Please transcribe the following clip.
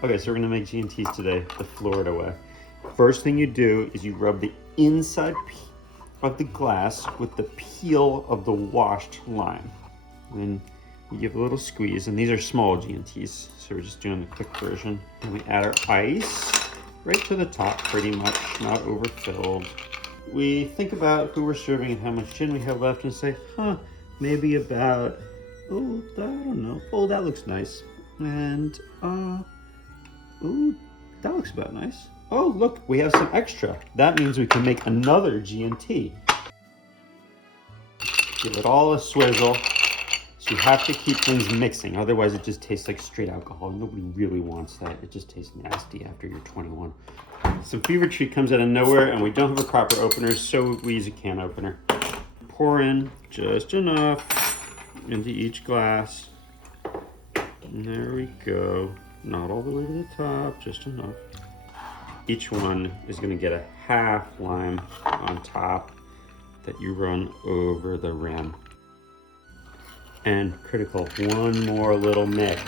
Okay, so we're gonna make G&Ts today the Florida way. First thing you do is you rub the inside of the glass with the peel of the washed lime. Then you give a little squeeze, and these are small G&Ts, so we're just doing the quick version. And we add our ice right to the top pretty much, not overfilled. We think about who we're serving and how much gin we have left and say, maybe about, oh, I don't know, oh, that looks nice. And, oh, that looks about nice. Oh, look, we have some extra. That means we can make another G&T. Give it all a swizzle. So you have to keep things mixing, otherwise it just tastes like straight alcohol. Nobody really wants that. It just tastes nasty after you're 21. Some Fever Tree comes out of nowhere, and we don't have a proper opener, so we use a can opener. Pour in just enough into each glass. And there we go. Not all the way to the top, just enough. Each one is going to get a half lime on top that you run over the rim. And critical, one more little mix.